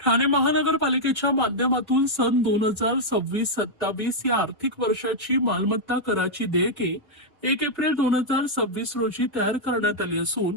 ठाणे महानगरपालिकेच्या माध्यमातून सन 2026-27 या आर्थिक वर्षाची मालमत्ता कराची देयके 1 एप्रिल 2026 रोजी तयार करण्यात आली असून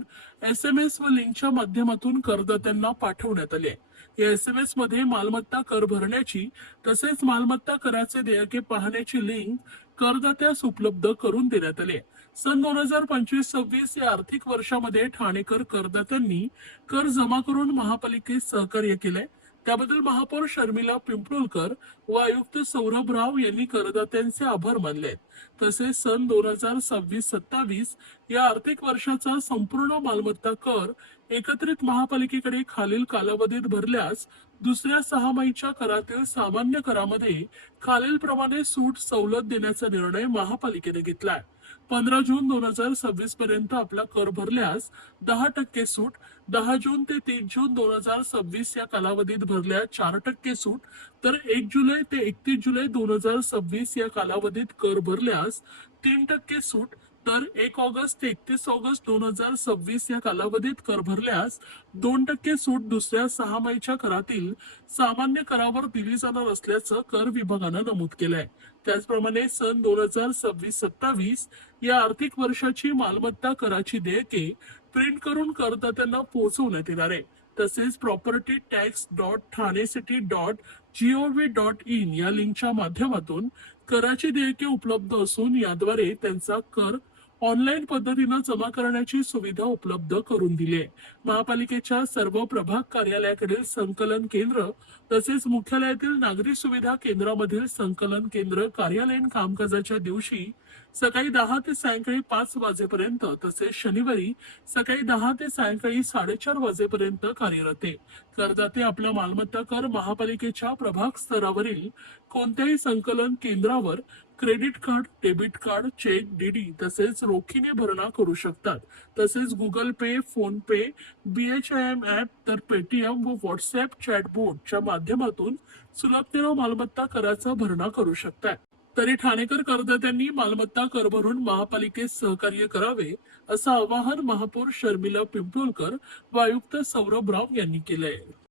SMS व लिंकच्या माध्यमातून करदात्यांना पाठवण्यात आले. या SMS मध्ये मालमत्ता कर भरण्याची तसेच मालमत्ता कराचे देयके पाहण्याची लिंक करदात्यास उपलब्ध करून देण्यात आली. सन 2025-26 या आर्थिक वर्षामध्ये ठाणेकर करदात्यांनी कर जमा करून महापालिकेस सहकार्य केले. त्याबद्दल महापौर शर्मिला पिंपळकर व आयुक्त सौरभ राव यांनी करदात्यांचे आभार मानले. तसेच सन 2026-27 या आर्थिक वर्षाचा संपूर्ण मालमत्ता कर एकत्रित महापालिकेकडे खालील कालावधीत भरल्यास दुसऱ्या 6 करातील सामान्य करामध्ये खालीलप्रमाणे सूट सवलत देण्याचा निर्णय महापालिकेने घेतलाय. 15 जून 2026 पर्यंत आपला कर भरल्यास 10% सूट, 10 जून ते 30 जून 2026 या कालावधीत भरल्यास 4% सूट, तर 1 जुलै ते 31 जुलै 2026 या कालावधीत कर भरल्यास 3% सूट, तर 1 ऑगस्ट ते 31 ऑगस्ट 2026 या कालावधीत कर भरल्यास 2% सूट दुसऱ्या 6 करातील सामान्य करावर दिली जाणार असल्याचं कर विभागानं नमूद केलंय. त्याचप्रमाणे सन 2026-27 या आर्थिक वर्षाची मालमत्ता कराची देयके प्रिंट करून करदात्यांना पोहोचवण्यात येणार आहे. तसेच property-tax.thanecity.gov.in या लिंकच्या माध्यमातून कराची देयके उपलब्ध असून याद्वारे त्यांचा कर ऑनलाईन पद्धतीने जमा करण्याची सुविधा उपलब्ध करून दिली आहे. महापालिकेच्या सर्व प्रभाग कार्यालयाकडील संकलन केंद्र तसेच मुख्यालयातील नागरी सुविधा केंद्रामधील संकलन केंद्र कार्यालयीन कामकाजाच्या दिवशी सकाळी 10 ते सायंकाळी 5 वाजेपर्यंत तसेच शनिवारी सकाळी 10 ते सायंकाळी 4:30 वाजेपर्यंत कार्यरत आहे. करदाते आपला मालमत्ता कर महापालिकेच्या प्रभाग स्तरावरील कोणत्याही संकलन केंद्रावर credit card, debit card, cheque, DD तसेच रोखीने भरणा करू शकतात. तसेच Google Pay, PhonePe, BHIM app तर पेटीएम व व्हॉट्सअप चॅटबोटच्या माध्यमातून सुलभतेने मालमत्ता कराचा भरणा करू शकतात. तरी ठाणेकर करदात्यांनी मालमत्ता कर भरून महापालिकेस सहकार्य करावे असं आवाहन महापौर शर्मिला पिंपळकर व आयुक्त सौरभ राव यांनी केलंय.